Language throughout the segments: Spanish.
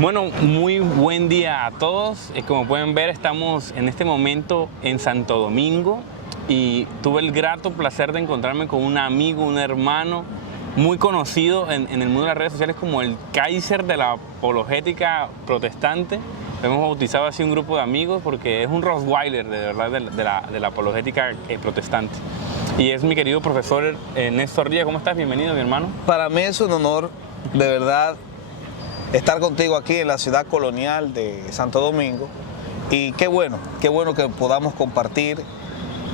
Bueno, muy buen día a todos. Como pueden ver, estamos en este momento en Santo Domingo y tuve el grato placer de encontrarme con un amigo, un hermano muy conocido en el mundo de las redes sociales como el Kaiser de la apologética protestante. Lo hemos bautizado así un grupo de amigos porque es un Rottweiler de verdad de la apologética protestante. Y es mi querido profesor Néstor Díaz. ¿Cómo estás? Bienvenido, mi hermano. Para mí es un honor, de verdad, estar contigo aquí en la ciudad colonial de Santo Domingo. Y qué bueno que podamos compartir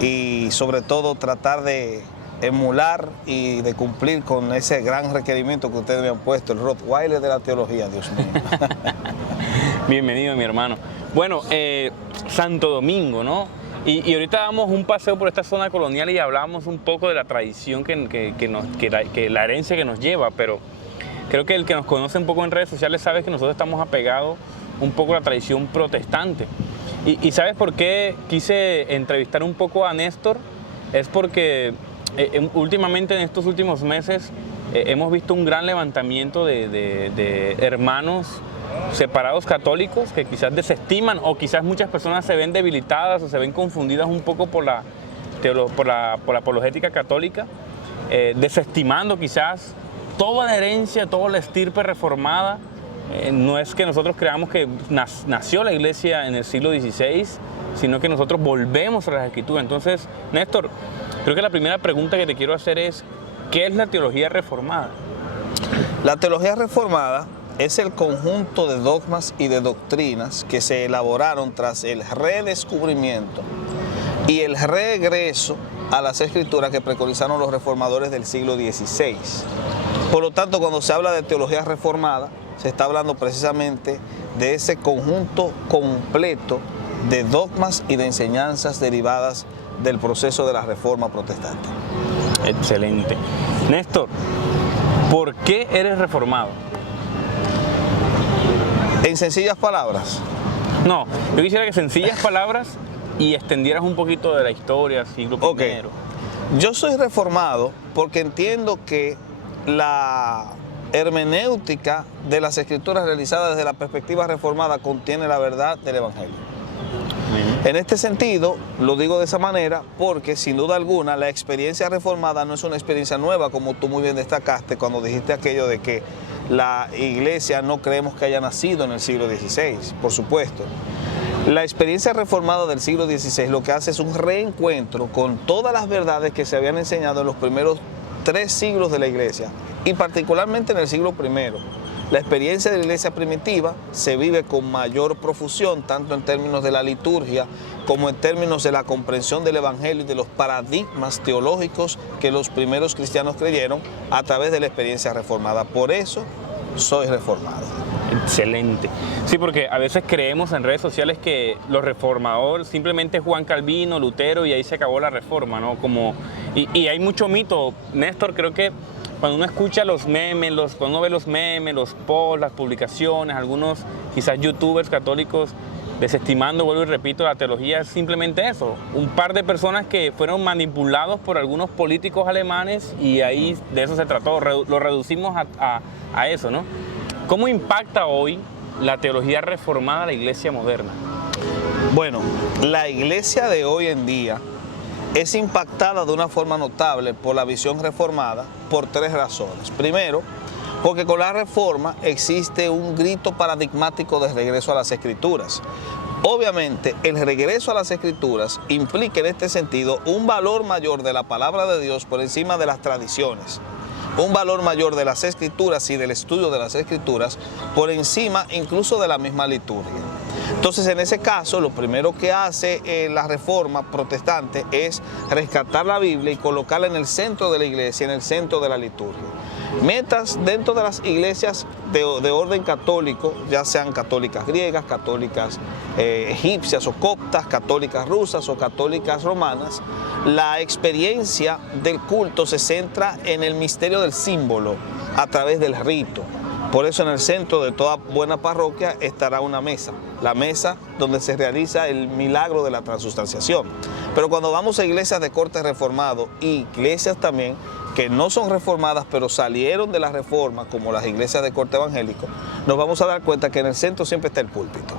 y sobre todo tratar de emular y de cumplir con ese gran requerimiento que ustedes me han puesto, el Rottweiler de la teología, Dios mío. Bienvenido, mi hermano. Bueno, Santo Domingo, ¿no? Y ahorita damos un paseo por esta zona colonial y hablamos un poco de la tradición que la herencia que nos lleva, pero creo que el que nos conoce un poco en redes sociales sabe que nosotros estamos apegados un poco a la tradición protestante. ¿Y sabes por qué quise entrevistar un poco a Néstor? Es porque últimamente, en estos últimos meses, hemos visto un gran levantamiento de hermanos separados católicos que quizás desestiman, o quizás muchas personas se ven debilitadas o se ven confundidas un poco por la apologética católica, desestimando quizás toda la herencia, toda la estirpe reformada. No es que nosotros creamos que nació la iglesia en el siglo XVI, sino que nosotros volvemos a las escrituras. Entonces, Néstor, creo que la primera pregunta que te quiero hacer es, ¿qué es la teología reformada? La teología reformada es el conjunto de dogmas y de doctrinas que se elaboraron tras el redescubrimiento y el regreso a las escrituras que preconizaron los reformadores del siglo XVI. Por lo tanto, cuando se habla de teología reformada, se está hablando precisamente de ese conjunto completo de dogmas y de enseñanzas derivadas del proceso de la reforma protestante. Excelente. Néstor, ¿por qué eres reformado? En sencillas palabras. No, yo quisiera que sencillas palabras y extendieras un poquito de la historia, siglo I. Yo soy reformado porque entiendo que la hermenéutica de las escrituras realizadas desde la perspectiva reformada contiene la verdad del Evangelio. En este sentido, lo digo de esa manera porque sin duda alguna la experiencia reformada no es una experiencia nueva, como tú muy bien destacaste cuando dijiste aquello de que la iglesia no creemos que haya nacido en el siglo XVI, por supuesto. La experiencia reformada del siglo XVI lo que hace es un reencuentro con todas las verdades que se habían enseñado en los primeros 3 siglos de la iglesia y particularmente en el siglo I. La experiencia de la iglesia primitiva se vive con mayor profusión, tanto en términos de la liturgia como en términos de la comprensión del evangelio y de los paradigmas teológicos que los primeros cristianos creyeron a través de la experiencia reformada. Por eso soy reformado. Excelente. Sí, porque a veces creemos en redes sociales que los reformadores simplemente Juan Calvino, Lutero y ahí se acabó la reforma, ¿no? Y hay mucho mito. Néstor, creo que cuando uno escucha los memes, cuando uno ve los memes, los posts, las publicaciones, algunos quizás youtubers católicos desestimando, vuelvo y repito, la teología es simplemente eso. Un par de personas que fueron manipulados por algunos políticos alemanes y ahí de eso se trató, lo reducimos a eso, ¿no? ¿Cómo impacta hoy la teología reformada a la iglesia moderna? Bueno, la iglesia de hoy en día es impactada de una forma notable por la visión reformada por 3 razones. Primero, porque con la reforma existe un grito paradigmático de regreso a las escrituras. Obviamente, el regreso a las escrituras implica en este sentido un valor mayor de la palabra de Dios por encima de las tradiciones. Un valor mayor de las escrituras y del estudio de las escrituras por encima incluso de la misma liturgia. Entonces, en ese caso, lo primero que hace la reforma protestante es rescatar la Biblia y colocarla en el centro de la iglesia, en el centro de la liturgia. Metas dentro de las iglesias de orden católico, ya sean católicas griegas, católicas egipcias o coptas, católicas rusas o católicas romanas, la experiencia del culto se centra en el misterio del símbolo a través del rito. Por eso en el centro de toda buena parroquia estará una mesa, la mesa donde se realiza el milagro de la transustanciación. Pero cuando vamos a iglesias de corte reformado y iglesias también que no son reformadas, pero salieron de la reforma, como las iglesias de corte evangélico, nos vamos a dar cuenta que en el centro siempre está el púlpito.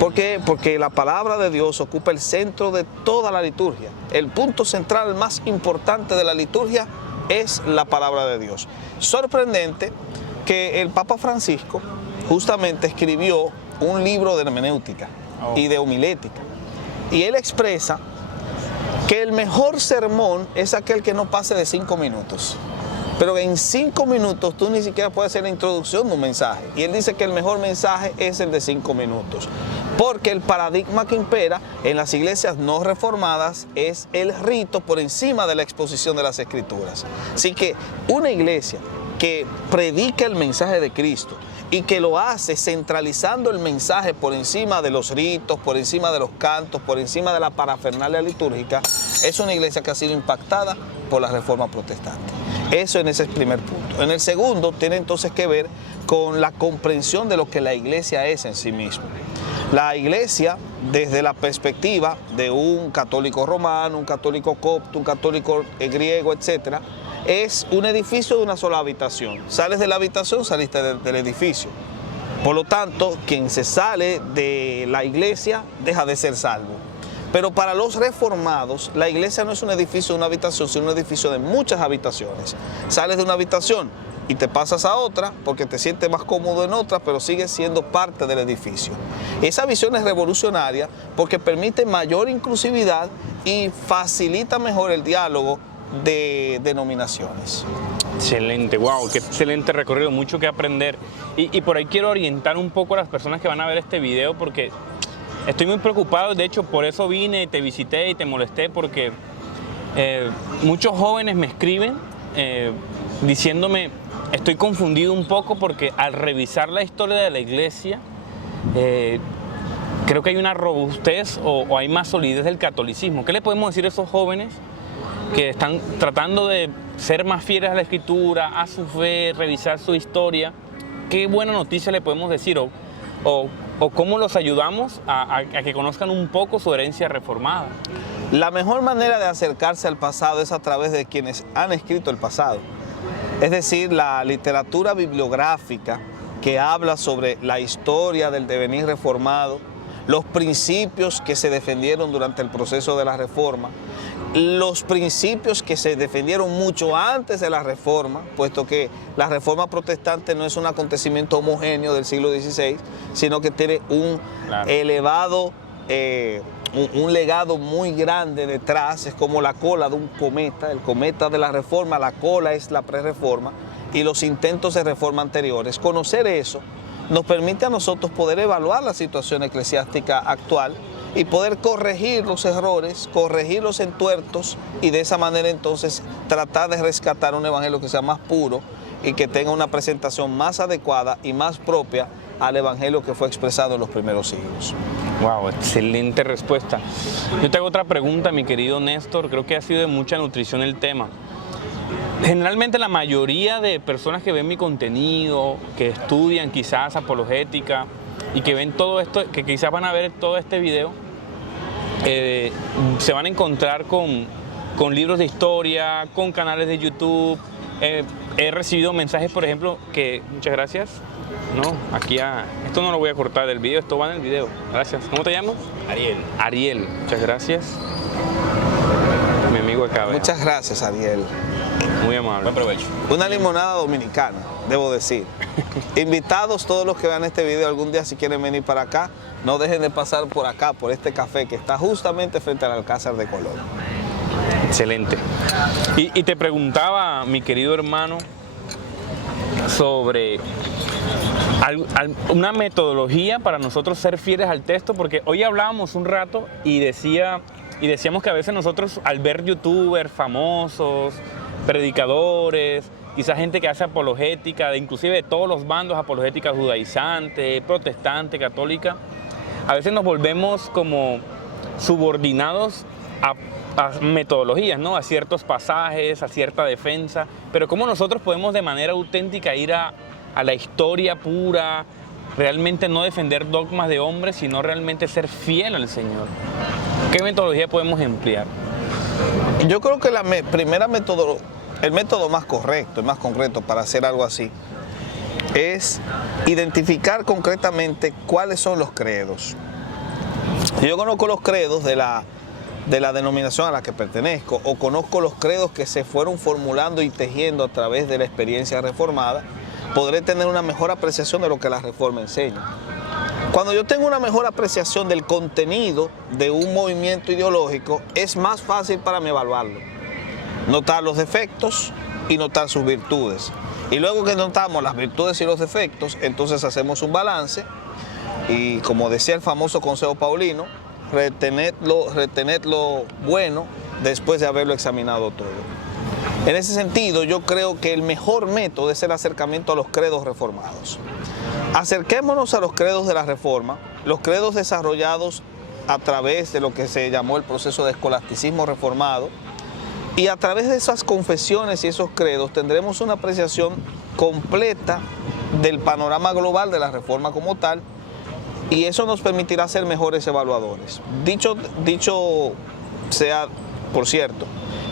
¿Por qué? Porque la palabra de Dios ocupa el centro de toda la liturgia. El punto central más importante de la liturgia es la palabra de Dios. Sorprendente que el Papa Francisco justamente escribió un libro de hermenéutica y de homilética. Y él expresa que el mejor sermón es aquel que no pase de 5 minutos. Pero en 5 minutos tú ni siquiera puedes hacer la introducción de un mensaje. Y él dice que el mejor mensaje es el de 5 minutos. Porque el paradigma que impera en las iglesias no reformadas es el rito por encima de la exposición de las Escrituras. Así que una iglesia que predica el mensaje de Cristo y que lo hace centralizando el mensaje por encima de los ritos, por encima de los cantos, por encima de la parafernalia litúrgica, es una iglesia que ha sido impactada por la reforma protestante. Eso en ese primer punto. En el segundo tiene entonces que ver con la comprensión de lo que la iglesia es en sí misma. La iglesia, desde la perspectiva de un católico romano, un católico copto, un católico griego, etcétera, es un edificio de una sola habitación. Sales de la habitación, saliste del edificio. Por lo tanto, quien se sale de la iglesia deja de ser salvo. Pero para los reformados, la iglesia no es un edificio de una habitación, sino un edificio de muchas habitaciones. Sales de una habitación y te pasas a otra porque te sientes más cómodo en otra, pero sigues siendo parte del edificio. Esa visión es revolucionaria porque permite mayor inclusividad y facilita mejor el diálogo de denominaciones. Excelente, wow, qué excelente recorrido, mucho que aprender. Y por ahí quiero orientar un poco a las personas que van a ver este video porque estoy muy preocupado, de hecho por eso vine, te visité y te molesté porque muchos jóvenes me escriben diciéndome, estoy confundido un poco porque al revisar la historia de la iglesia, creo que hay una robustez o hay más solidez del catolicismo. ¿Qué le podemos decir a esos jóvenes que están tratando de ser más fieles a la escritura, a su fe, revisar su historia? ¿Qué buena noticia le podemos decir? ¿O cómo los ayudamos a que conozcan un poco su herencia reformada? La mejor manera de acercarse al pasado es a través de quienes han escrito el pasado. Es decir, la literatura bibliográfica que habla sobre la historia del devenir reformado, los principios que se defendieron durante el proceso de la reforma, los principios que se defendieron mucho antes de la reforma, puesto que la reforma protestante no es un acontecimiento homogéneo del siglo XVI, sino que tiene un elevado, un legado muy grande detrás. Es como la cola de un cometa, el cometa de la reforma, la cola es la prerreforma y los intentos de reforma anteriores. Conocer eso nos permite a nosotros poder evaluar la situación eclesiástica actual y poder corregir los errores, corregir los entuertos y de esa manera entonces tratar de rescatar un evangelio que sea más puro y que tenga una presentación más adecuada y más propia al evangelio que fue expresado en los primeros siglos. Wow, excelente respuesta. Yo te hago otra pregunta, mi querido Néstor, creo que ha sido de mucha nutrición el tema. Generalmente la mayoría de personas que ven mi contenido, que estudian quizás apologética y que ven todo esto, que quizás van a ver todo este video, se van a encontrar con libros de historia, con canales de YouTube. He recibido mensajes, por ejemplo, que muchas gracias. No, esto no lo voy a cortar del video, esto va en el video. Gracias. ¿Cómo te llamas? Ariel. Ariel, muchas gracias. Mi amigo acá. Muchas gracias, Ariel. Muy amable. Buen provecho. Una limonada dominicana, debo decir. Invitados todos los que vean este video algún día, si quieren venir para acá, no dejen de pasar por acá, por este café que está justamente frente al Alcázar de Colón. Excelente. Y te preguntaba, mi querido hermano, sobre una metodología para nosotros ser fieles al texto, porque hoy hablábamos un rato y decíamos que a veces nosotros al ver youtubers famosos, predicadores, quizás gente que hace apologética, inclusive de todos los bandos, apologética judaizante, protestante, católica, a veces nos volvemos como subordinados a metodologías, ¿no? A ciertos pasajes, a cierta defensa, pero cómo nosotros podemos de manera auténtica ir a la historia pura, realmente no defender dogmas de hombres, sino realmente ser fiel al Señor. ¿Qué metodología podemos emplear? Yo creo que la primera el método más correcto, el más concreto para hacer algo así, es identificar concretamente cuáles son los credos. Si yo conozco los credos de la denominación a la que pertenezco, o conozco los credos que se fueron formulando y tejiendo a través de la experiencia reformada, podré tener una mejor apreciación de lo que la reforma enseña. Cuando yo tengo una mejor apreciación del contenido de un movimiento ideológico, es más fácil para mí evaluarlo. Notar los defectos y notar sus virtudes. Y luego que notamos las virtudes y los defectos, entonces hacemos un balance y, como decía el famoso consejo paulino, retened lo bueno después de haberlo examinado todo. En ese sentido, yo creo que el mejor método es el acercamiento a los credos reformados. Acerquémonos a los credos de la Reforma, los credos desarrollados a través de lo que se llamó el proceso de escolasticismo reformado, y a través de esas confesiones y esos credos tendremos una apreciación completa del panorama global de la Reforma como tal, y eso nos permitirá ser mejores evaluadores. Dicho sea, por cierto,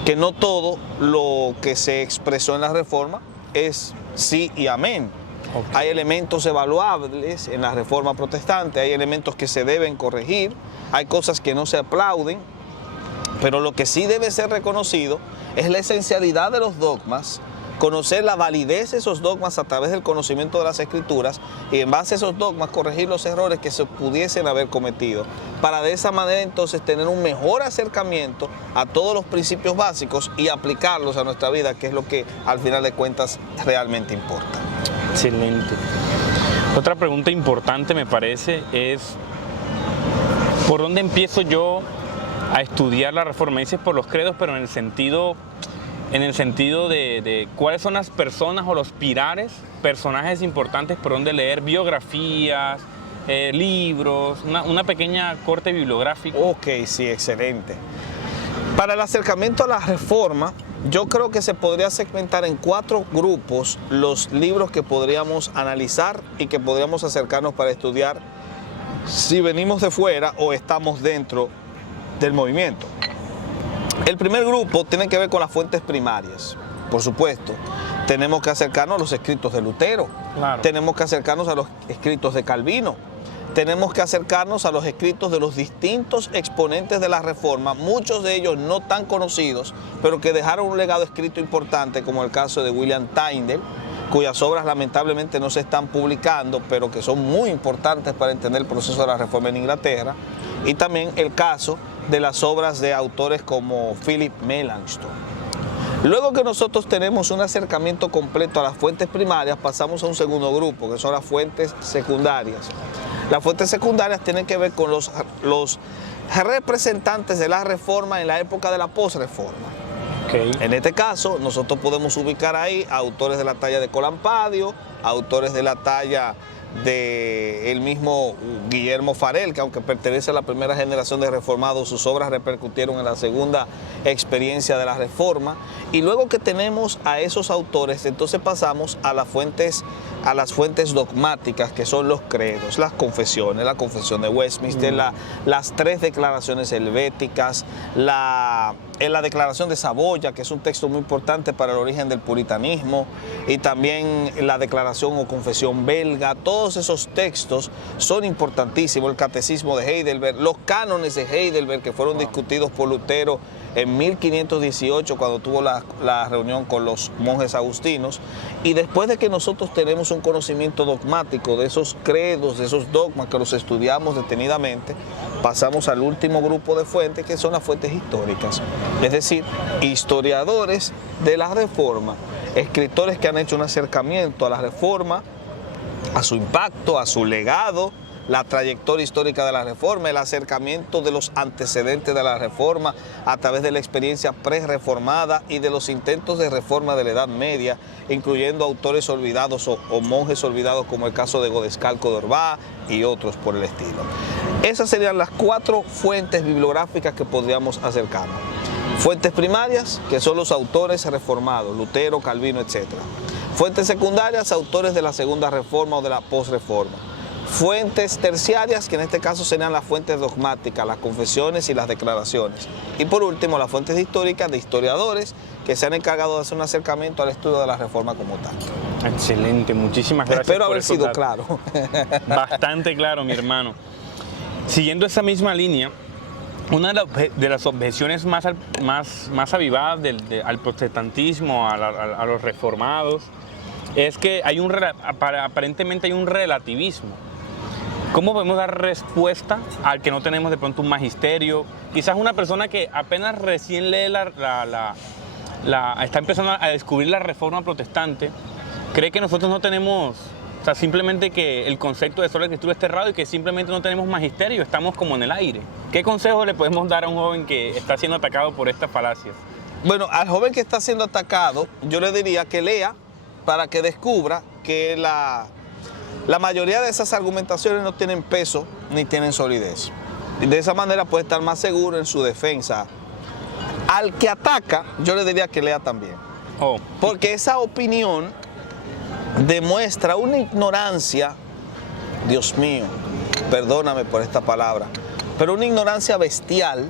que no todo lo que se expresó en la Reforma es sí y amén. Okay. Hay elementos evaluables en la Reforma protestante, hay elementos que se deben corregir, hay cosas que no se aplauden, pero lo que sí debe ser reconocido es la esencialidad de los dogmas, conocer la validez de esos dogmas a través del conocimiento de las Escrituras y en base a esos dogmas corregir los errores que se pudiesen haber cometido, para de esa manera entonces tener un mejor acercamiento a todos los principios básicos y aplicarlos a nuestra vida, que es lo que al final de cuentas realmente importa. Excelente. Otra pregunta importante me parece es, ¿por dónde empiezo yo a estudiar la Reforma? Dices por los credos, pero en el sentido de cuáles son las personas o los pilares, personajes importantes por donde leer, biografías, libros, una pequeña corte bibliográfica. Ok, sí, excelente. Para el acercamiento a la Reforma, yo creo que se podría segmentar en 4 grupos los libros que podríamos analizar y que podríamos acercarnos para estudiar si venimos de fuera o estamos dentro del movimiento. El primer grupo tiene que ver con las fuentes primarias. Por supuesto, tenemos que acercarnos a los escritos de Lutero, claro. Tenemos que acercarnos a los escritos de Calvino, tenemos que acercarnos a los escritos de los distintos exponentes de la Reforma, muchos de ellos no tan conocidos, pero que dejaron un legado escrito importante, como el caso de William Tyndale, cuyas obras lamentablemente no se están publicando, pero que son muy importantes para entender el proceso de la Reforma en Inglaterra, y también el caso de las obras de autores como Philip Melanchthon. Luego que nosotros tenemos un acercamiento completo a las fuentes primarias, pasamos a un segundo grupo, que son las fuentes secundarias. Las fuentes secundarias tienen que ver con los representantes de la Reforma en la época de la posreforma. Okay. En este caso, nosotros podemos ubicar ahí a autores de la talla de Colampadio, autores de la talla de el mismo Guillermo Farel, que aunque pertenece a la primera generación de reformados, sus obras repercutieron en la segunda experiencia de la Reforma. Y luego que tenemos a esos autores, entonces pasamos a las fuentes dogmáticas, que son los credos, las confesiones, la confesión de Westminster, las 3 declaraciones helvéticas, la declaración de Saboya, que es un texto muy importante para el origen del puritanismo, y también la declaración o confesión belga. Todos esos textos son importantísimos, el catecismo de Heidelberg, los cánones de Heidelberg, que fueron discutidos por Lutero en 1518, cuando tuvo la reunión con los monjes agustinos. Y después de que nosotros tenemos un conocimiento dogmático de esos credos, de esos dogmas, que los estudiamos detenidamente, pasamos al último grupo de fuentes, que son las fuentes históricas. Es decir, historiadores de la Reforma, escritores que han hecho un acercamiento a la Reforma, a su impacto, a su legado, la trayectoria histórica de la Reforma, el acercamiento de los antecedentes de la Reforma a través de la experiencia pre-reformada y de los intentos de reforma de la Edad Media, incluyendo autores olvidados o monjes olvidados, como el caso de Godescalco de Orbá y otros por el estilo. Esas serían las 4 fuentes bibliográficas que podríamos acercarnos. Fuentes primarias, que son los autores reformados, Lutero, Calvino, etc. Fuentes secundarias, autores de la Segunda Reforma o de la Posreforma. fuentes terciarias, que en este caso serían las fuentes dogmáticas, las confesiones y las declaraciones. Y por último, las fuentes históricas de historiadores que se han encargado de hacer un acercamiento al estudio de la Reforma como tal. Excelente, muchísimas gracias. Espero por haber esos sido datos. claro. Bastante claro, mi hermano. Siguiendo esa misma línea, una de las objeciones más avivadas al protestantismo, a los reformados, es que aparentemente hay un relativismo. ¿Cómo podemos dar respuesta al que no tenemos de pronto un magisterio? Quizás una persona que apenas recién lee está empezando a descubrir la reforma protestante, cree que nosotros no tenemos, o sea, simplemente que el concepto de sola escritura está errado y que simplemente no tenemos magisterio, estamos como en el aire. ¿Qué consejo le podemos dar a un joven que está siendo atacado por estas falacias? Bueno, al joven que está siendo atacado, yo le diría que lea para que descubra que la mayoría de esas argumentaciones no tienen peso ni tienen solidez. Y de esa manera puede estar más seguro en su defensa. Al que ataca, yo le diría que lea también. Porque esa opinión demuestra una ignorancia, Dios mío, perdóname por esta palabra, pero una ignorancia bestial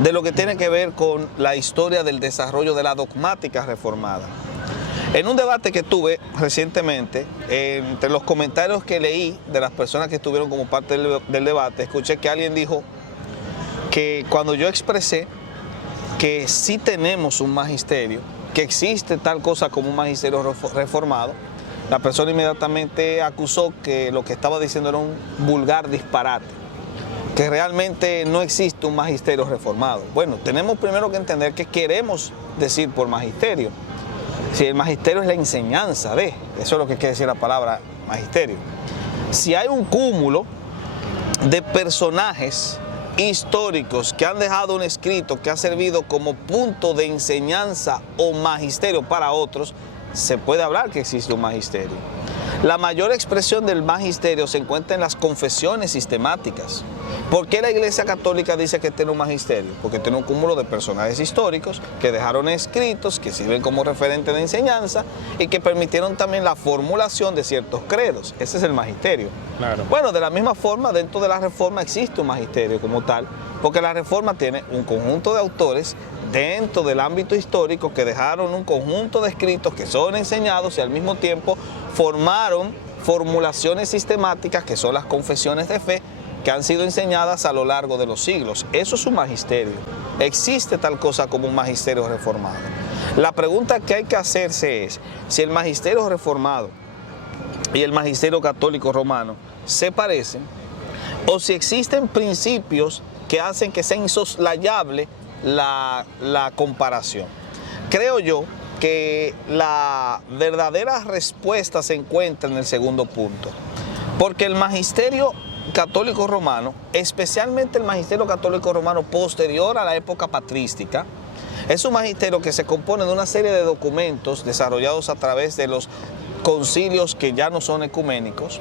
de lo que tiene que ver con la historia del desarrollo de la dogmática reformada. En un debate que tuve recientemente, entre los comentarios que leí de las personas que estuvieron como parte del debate, escuché que alguien dijo que cuando yo expresé que sí tenemos un magisterio, que existe tal cosa como un magisterio reformado, la persona inmediatamente acusó que lo que estaba diciendo era un vulgar disparate, que realmente no existe un magisterio reformado. Bueno, tenemos primero que entender qué queremos decir por magisterio. Si el magisterio es la enseñanza de, eso es lo que quiere decir la palabra magisterio. Si hay un cúmulo de personajes históricos que han dejado un escrito que ha servido como punto de enseñanza o magisterio para otros, se puede hablar que existe un magisterio. La mayor expresión del magisterio se encuentra en las confesiones sistemáticas. ¿Por qué la Iglesia Católica dice que tiene un magisterio? Porque tiene un cúmulo de personajes históricos que dejaron escritos, que sirven como referente de enseñanza y que permitieron también la formulación de ciertos credos. Ese es el magisterio. Claro. Bueno, de la misma forma, dentro de la Reforma existe un magisterio como tal, porque la Reforma tiene un conjunto de autores dentro del ámbito histórico que dejaron un conjunto de escritos que son enseñados y al mismo tiempo formaron formulaciones sistemáticas que son las confesiones de fe que han sido enseñadas a lo largo de los siglos. Eso es un magisterio. Existe tal cosa como un magisterio reformado. La pregunta que hay que hacerse es si el magisterio reformado y el magisterio católico romano se parecen o si existen principios que hacen que sea insoslayable la comparación. Creo yo que la verdadera respuesta se encuentra en el segundo punto, porque el magisterio católico romano, especialmente el magisterio católico romano posterior a la época patrística, es un magisterio que se compone de una serie de documentos desarrollados a través de los concilios que ya no son ecuménicos,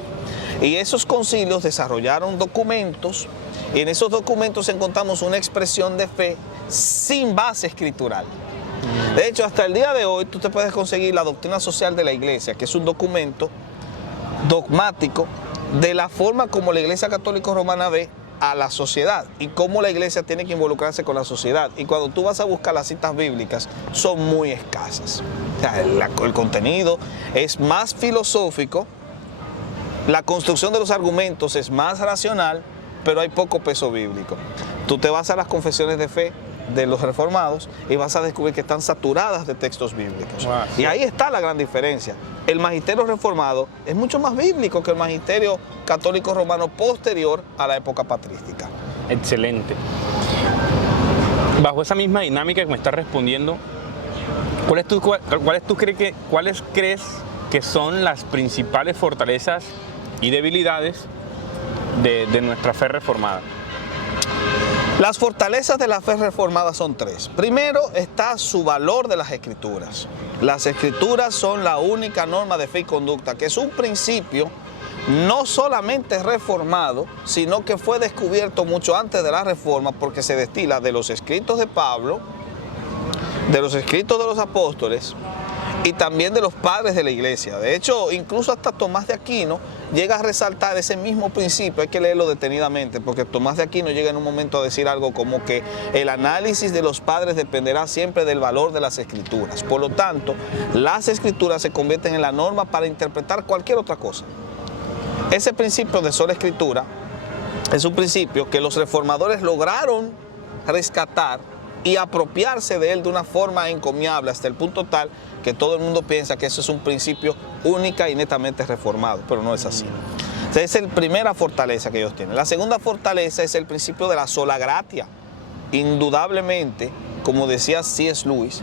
y esos concilios desarrollaron documentos, y en esos documentos encontramos una expresión de fe sin base escritural. De hecho, hasta el día de hoy tú te puedes conseguir la doctrina social de la Iglesia, que es un documento dogmático de la forma como la Iglesia Católica Romana ve a la sociedad y cómo la Iglesia tiene que involucrarse con la sociedad. Y cuando tú vas a buscar las citas bíblicas, son muy escasas. O sea, el contenido es más filosófico, la construcción de los argumentos es más racional, pero hay poco peso bíblico. Tú te vas a las confesiones de fe de los reformados y vas a descubrir que están saturadas de textos bíblicos. Wow, sí. Y ahí está la gran diferencia. El magisterio reformado es mucho más bíblico que el magisterio católico romano posterior a la época patrística. Excelente. Bajo esa misma dinámica que me estás respondiendo, ¿cuáles crees que son las principales fortalezas y debilidades de nuestra fe reformada? Las fortalezas de la fe reformada son tres. Primero está su valor de las escrituras. Las escrituras son la única norma de fe y conducta, que es un principio no solamente reformado, sino que fue descubierto mucho antes de la reforma, porque se destila de los escritos de Pablo, de los escritos de los apóstoles y también de los padres de la iglesia. De hecho, incluso hasta Tomás de Aquino llega a resaltar ese mismo principio. Hay que leerlo detenidamente, porque Tomás de Aquino llega en un momento a decir algo como que el análisis de los padres dependerá siempre del valor de las escrituras. Por lo tanto, las escrituras se convierten en la norma para interpretar cualquier otra cosa. Ese principio de sola escritura es un principio que los reformadores lograron rescatar y apropiarse de él de una forma encomiable, hasta el punto tal que todo el mundo piensa que eso es un principio única y netamente reformado, pero no es así. Esa es la primera fortaleza que ellos tienen. La segunda fortaleza es el principio de la sola gratia. Indudablemente, como decía C.S. Lewis,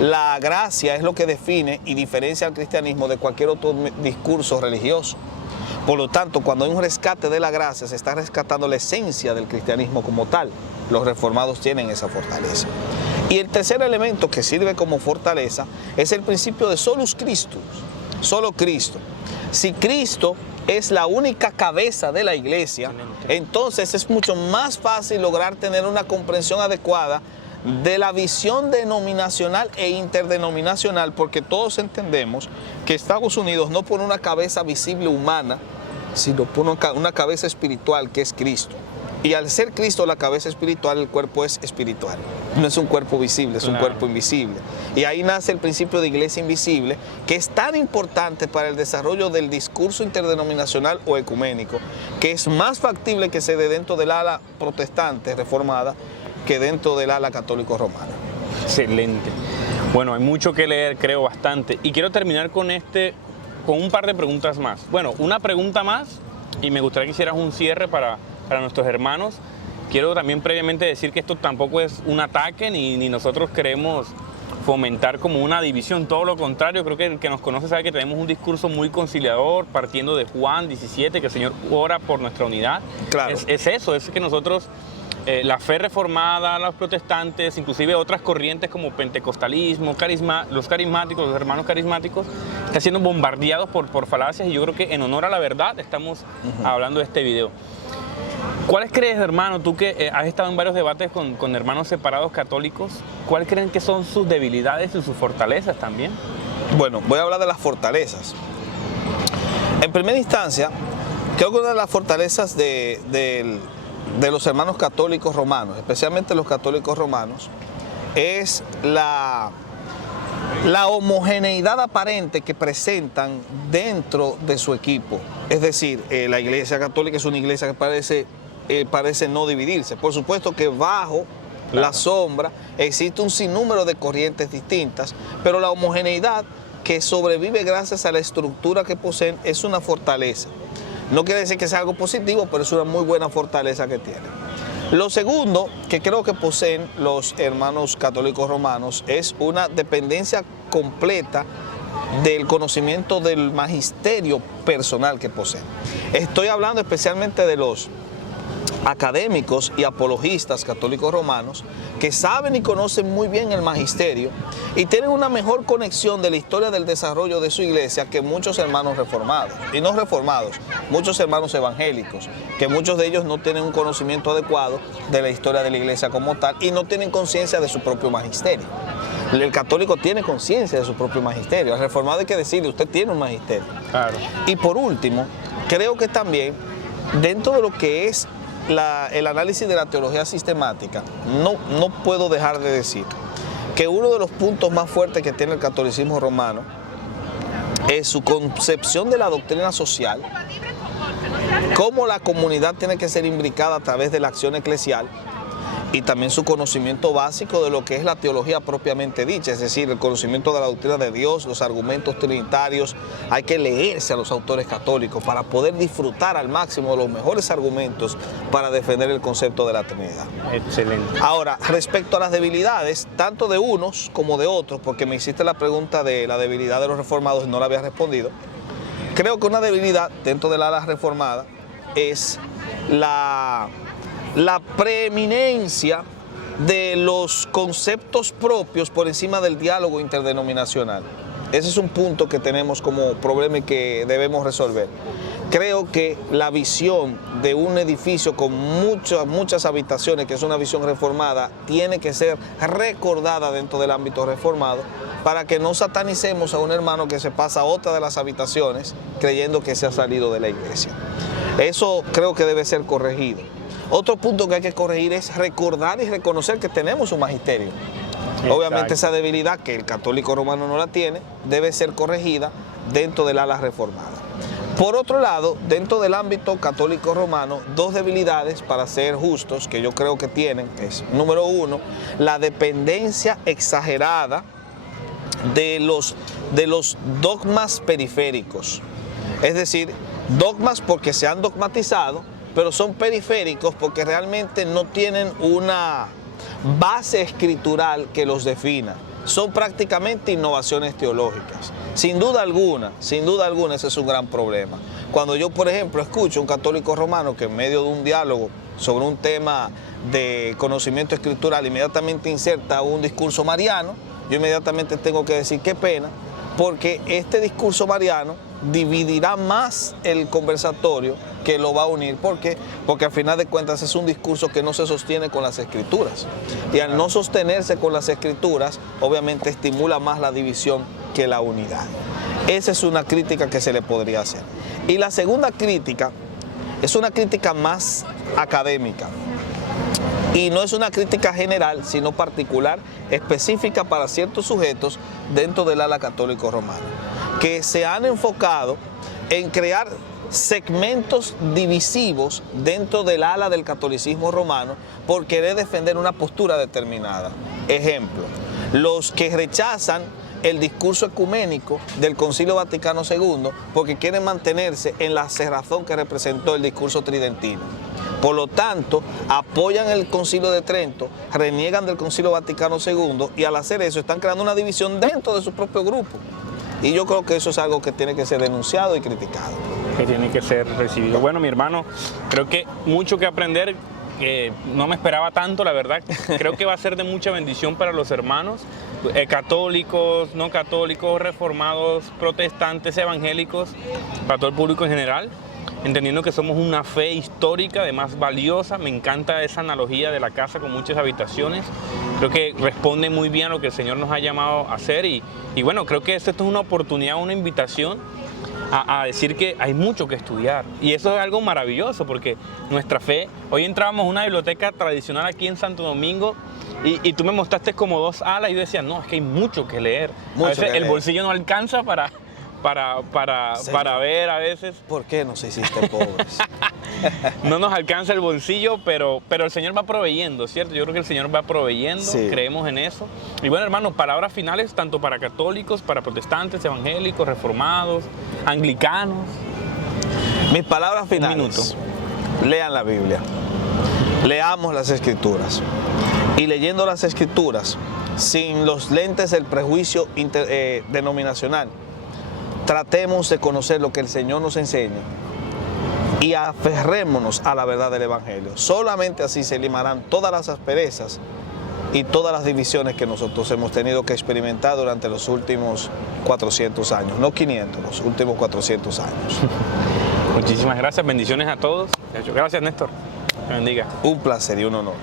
la gracia es lo que define y diferencia al cristianismo de cualquier otro discurso religioso. Por lo tanto, cuando hay un rescate de la gracia, se está rescatando la esencia del cristianismo como tal. Los reformados tienen esa fortaleza. Y el tercer elemento que sirve como fortaleza es el principio de solus Christus, solo Cristo. Si Cristo es la única cabeza de la iglesia, entonces es mucho más fácil lograr tener una comprensión adecuada de la visión denominacional e interdenominacional, porque todos entendemos que Estados Unidos no pone una cabeza visible humana, sino pone una cabeza espiritual que es Cristo. Y al ser Cristo la cabeza espiritual, el cuerpo es espiritual. No es un cuerpo visible, es un cuerpo invisible. Y ahí nace el principio de iglesia invisible, que es tan importante para el desarrollo del discurso interdenominacional o ecuménico, que es más factible que se dé dentro del ala protestante reformada que dentro del ala católico romana. Excelente. Bueno, hay mucho que leer, creo bastante. Y quiero terminar con un par de preguntas más. Bueno, una pregunta más, y me gustaría que hicieras un cierre para nuestros hermanos. Quiero también previamente decir que esto tampoco es un ataque, ni nosotros queremos fomentar como una división, todo lo contrario. Creo que el que nos conoce sabe que tenemos un discurso muy conciliador, partiendo de Juan 17, que el Señor ora por nuestra unidad. Claro. Es eso, es que nosotros, la fe reformada, los protestantes, inclusive otras corrientes como pentecostalismo, los carismáticos, los hermanos carismáticos, están siendo bombardeados por falacias, y yo creo que en honor a la verdad estamos hablando de este video. ¿Cuáles crees, hermano, tú que has estado en varios debates con hermanos separados católicos, cuáles creen que son sus debilidades y sus fortalezas también? Bueno, voy a hablar de las fortalezas. En primera instancia, creo que una de las fortalezas de los hermanos católicos romanos, especialmente los católicos romanos, es la homogeneidad aparente que presentan dentro de su equipo. Es decir, la Iglesia Católica es una iglesia que parece no dividirse. Por supuesto que bajo la sombra existe un sinnúmero de corrientes distintas, pero la homogeneidad que sobrevive gracias a la estructura que poseen es una fortaleza. No quiere decir que sea algo positivo, pero es una muy buena fortaleza que tienen. Lo segundo que creo que poseen los hermanos católicos romanos es una dependencia completa del conocimiento del magisterio personal que poseen. Estoy hablando especialmente de los académicos y apologistas católicos romanos que saben y conocen muy bien el magisterio y tienen una mejor conexión de la historia del desarrollo de su iglesia que muchos hermanos reformados, y no reformados, muchos hermanos evangélicos, que muchos de ellos no tienen un conocimiento adecuado de la historia de la iglesia como tal y no tienen conciencia de su propio magisterio. El católico tiene conciencia de su propio magisterio, el reformado hay que decirle, usted tiene un magisterio. Claro. Y por último, creo que también dentro de lo que es el análisis de la teología sistemática, no puedo dejar de decir que uno de los puntos más fuertes que tiene el catolicismo romano es su concepción de la doctrina social, cómo la comunidad tiene que ser imbricada a través de la acción eclesial, y también su conocimiento básico de lo que es la teología propiamente dicha, es decir, el conocimiento de la doctrina de Dios, los argumentos trinitarios. Hay que leerse a los autores católicos para poder disfrutar al máximo de los mejores argumentos para defender el concepto de la Trinidad. Excelente. Ahora, respecto a las debilidades, tanto de unos como de otros, porque me hiciste la pregunta de la debilidad de los reformados y no la había respondido, creo que una debilidad dentro del ala reformada es la preeminencia de los conceptos propios por encima del diálogo interdenominacional. Ese es un punto que tenemos como problema y que debemos resolver. Creo que la visión de un edificio con muchas habitaciones, que es una visión reformada, tiene que ser recordada dentro del ámbito reformado, para que no satanicemos a un hermano que se pasa a otra de las habitaciones creyendo que se ha salido de la iglesia. Eso creo que debe ser corregido. Otro punto que hay que corregir es recordar y reconocer que tenemos un magisterio. Exacto. Obviamente esa debilidad que el católico romano no la tiene, debe ser corregida dentro del ala reformada. Por otro lado, dentro del ámbito católico romano, dos debilidades, para ser justos, que yo creo que tienen, es, número uno, la dependencia exagerada de los dogmas periféricos. Es decir, dogmas porque se han dogmatizado, pero son periféricos porque realmente no tienen una base escritural que los defina. Son prácticamente innovaciones teológicas. Sin duda alguna, ese es un gran problema. Cuando yo, por ejemplo, escucho a un católico romano que en medio de un diálogo sobre un tema de conocimiento escritural inmediatamente inserta un discurso mariano, yo inmediatamente tengo que decir qué pena, porque este discurso mariano dividirá más el conversatorio que lo va a unir. ¿Por qué? Porque al final de cuentas es un discurso que no se sostiene con las escrituras. Y al no sostenerse con las escrituras, obviamente estimula más la división que la unidad. Esa es una crítica que se le podría hacer. Y la segunda crítica es una crítica más académica. Y no es una crítica general, sino particular, específica para ciertos sujetos dentro del ala católico romano, que se han enfocado en crear segmentos divisivos dentro del ala del catolicismo romano por querer defender una postura determinada. Ejemplo, los que rechazan el discurso ecuménico del Concilio Vaticano II porque quieren mantenerse en la cerrazón que representó el discurso tridentino. Por lo tanto, apoyan el Concilio de Trento, reniegan del Concilio Vaticano II y al hacer eso están creando una división dentro de su propio grupo. Y yo creo que eso es algo que tiene que ser denunciado y criticado. Que tiene que ser recibido. Bueno, mi hermano, creo que mucho que aprender, no me esperaba tanto, la verdad. Creo que va a ser de mucha bendición para los hermanos, católicos, no católicos, reformados, protestantes, evangélicos, para todo el público en general, entendiendo que somos una fe histórica, además valiosa. Me encanta esa analogía de la casa con muchas habitaciones. Creo que responde muy bien a lo que el Señor nos ha llamado a hacer y bueno, creo que esto es una oportunidad, una invitación a decir que hay mucho que estudiar. Y eso es algo maravilloso porque nuestra fe, hoy entrábamos a una biblioteca tradicional aquí en Santo Domingo y tú me mostraste como dos alas y yo decía, no, es que hay mucho que leer. A veces el bolsillo no alcanza para ver a veces. ¿Por qué nos hiciste pobres? No nos alcanza el bolsillo, pero el Señor va proveyendo, ¿cierto? Yo creo que el Señor va proveyendo, sí. Creemos en eso. Y bueno, hermanos, palabras finales tanto para católicos, para protestantes, evangélicos, reformados, anglicanos. Mis palabras finales. Lean la Biblia, leamos las Escrituras. Y leyendo las Escrituras, sin los lentes del prejuicio denominacional, tratemos de conocer lo que el Señor nos enseña y aferrémonos a la verdad del Evangelio. Solamente así se eliminarán todas las asperezas y todas las divisiones que nosotros hemos tenido que experimentar durante los últimos 400 años. No 500, los últimos 400 años. Muchísimas gracias, bendiciones a todos. Gracias, Néstor. Que bendiga. Un placer y un honor.